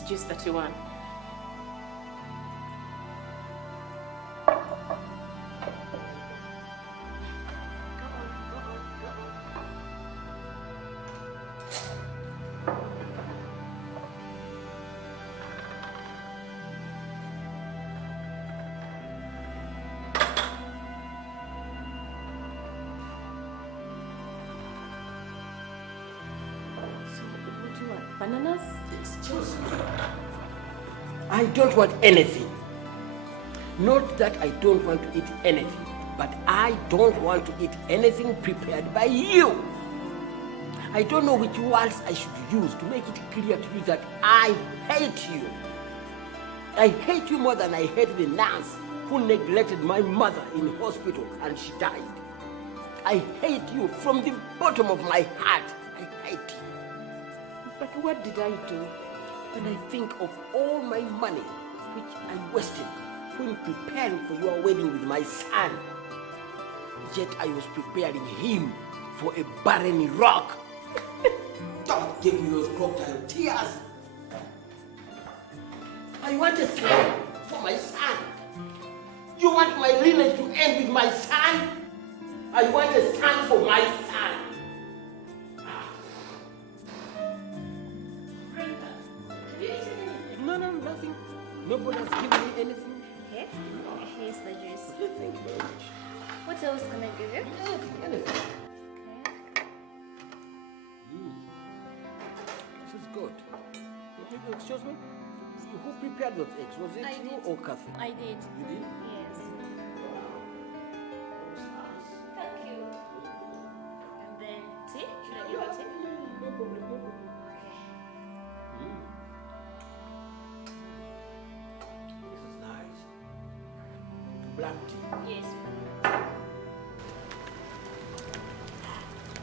It's juice that you want. Bananas? Excuse me. I don't want anything. Not that I don't want to eat anything, but I don't want to eat anything prepared by you. I don't know which words I should use to make it clear to you that I hate you. I hate you more than I hate the nurse who neglected my mother in hospital and she died. I hate you from the bottom of my heart. I hate you. But what did I do? When I think of all my money which I wasted when preparing for your wedding with my son, yet I was preparing him for a barren rock. Don't give me those crocodile tears. I want a son for my son. You want my lineage to end with my son? I want a son for my son. No, nothing. Nobody has given me anything. Okay. Here's the juice. Okay, thank you very much. What else can I give you? Anything. Okay. This is good. Excuse me? Who prepared those eggs? Was it I you did. or Kathy? I did. You did? Yes. Thank you. And then tea? Should I give you tea? No problem, no problem. Okay. This is nice. Black tea. Yes.